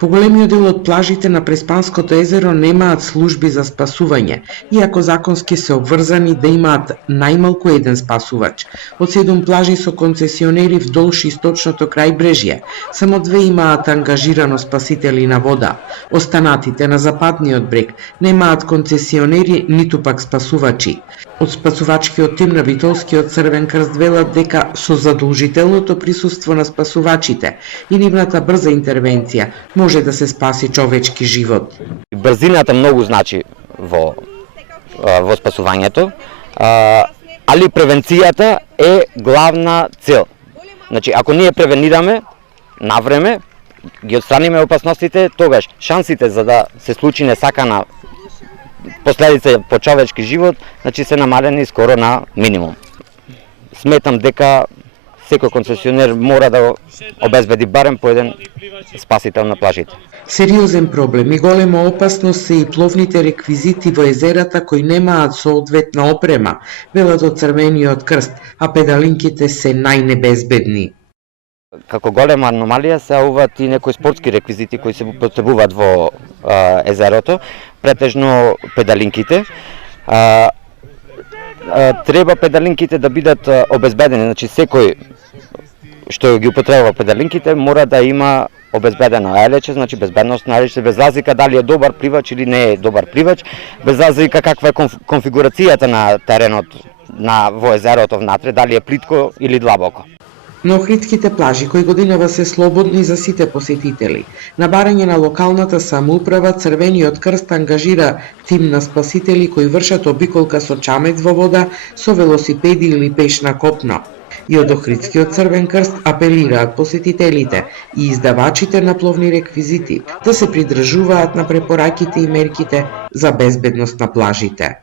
Поголемиот дел од плажите на Преспанското езеро немаат служби за спасување, иако законски се обврзани да имаат најмалку еден спасувач. Од 7 плажи со концесионери вдолж источното крајбрежје, само 2 имаат ангажирано спасители на вода. Останатите на западниот брег немаат концесионери ниту пак спасувачи. Од спасувачкиот тим на Битолскиот Црвен крст велат дека со задолжителното присуство на спасувачите и нивната брза интервенција може да се спаси човечки живот. Брзината многу значи во спасувањето, али превенцијата е главна цел. Значи, ако ние превенираме навреме, ги отстраниме опасностите, тогаш шансите за да се случи несакана последица по човечки живот, значи се намалени скоро на минимум. Сметам дека секој концесионер мора да обезбеди барем по еден спасител на плажите. Сериозен проблем и голема опасност се и пловните реквизити во езерата кои немаат соодветна опрема, велат од Црвениот крст, а педалинките се најнебезбедни. Како голема аномалија се јавуваат и некои спортски реквизити кои се потребуваат во езерото, претежно педалинките. Треба педалинките да бидат обезбедени, значи секој што ги употребува педалинките мора да има обезбедено елече, значи безбедносно елече, без разлика дали е добар пливач или не е добар пливач, без разлика каква е конфигурацијата на теренот во езерото внатре, дали е плитко или длабоко. На Охридските плажи кои годинава се слободни за сите посетители. На барање на локалната самоуправа Црвениот крст ангажира тим на спасители кои вршат обиколка со чамец во вода, со велосипеди или пеш на копно. И од Охридскиот Црвен крст апелираат посетителите и издавачите на пловни реквизити да се придржуваат на препораките и мерките за безбедност на плажите.